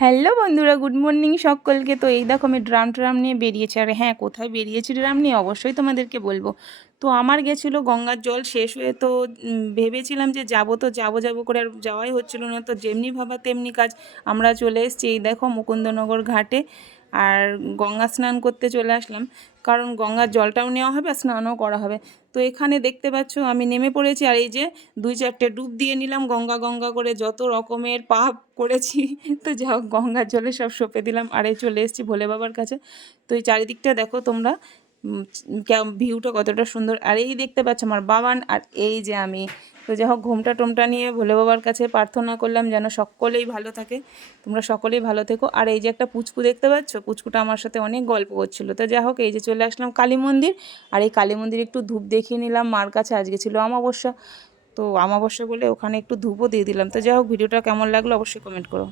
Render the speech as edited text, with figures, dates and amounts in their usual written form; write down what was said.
Hello বন্ধুরা, good morning সকলকে। তো এই দেখো আমি ড্রাম নিয়ে বেরিয়েছি। আর হ্যাঁ, কোথায় বেরিয়েছি ড্রাম নিয়ে অবশ্যই তোমাদেরকে বলবো। তো আমার গেছিলো গঙ্গার জল শেষ হয়ে, তো ভেবেছিলাম যে যাবো তো যাবো করে আর যাওয়াই হচ্ছিল না। তো যেমনি ভাবা তেমনি কাজ, আমরা চলে এসেছি এই দেখো মুকুন্দনগর ঘাটে। আর গঙ্গা স্নান করতে চলে আসলাম, কারণ গঙ্গার জলটাও নেওয়া হবে আর স্নানও করা হবে। তো এখানে দেখতে পাচ্ছ আমি নেমে পড়েছি, আর এই যে 2-4টে ডুব দিয়ে নিলাম গঙ্গা গঙ্গা করে, যত রকমের পাপ করেছি। তো যা হোক গঙ্গার জলে সব সঁপে দিলাম, আর এই চলে এসেছি ভোলে বাবার কাছে। তো এই চারিদিকটা দেখো তোমরা, ভিউটা কতটা সুন্দর। আর এই দেখতে পাচ্ছ আমার বাবান, আর এই যে আমি। তো যাই হোক ঘুমটা টুমটা নিয়ে ভোলে বাবার কাছে প্রার্থনা করলাম যেন সকলেই ভালো থাকে, তোমরা সকলেই ভালো থেকো। আর এই যে একটা পুচকু দেখতে পাচ্ছ, পুচকুটা আমার সাথে অনেক গল্প করছিল। তো যাই হোক এই যে চলে আসলাম কালী মন্দির, আর এই কালী মন্দির একটু ধূপ দেখিয়ে নিলাম মার কাছে, আজকে ছিল অমাবস্যা। তো অমাবস্যা বলে ওখানে একটু ধূপও দিয়ে দিলাম। তো যাই হোক ভিডিওটা কেমন লাগলো অবশ্যই কমেন্ট করো।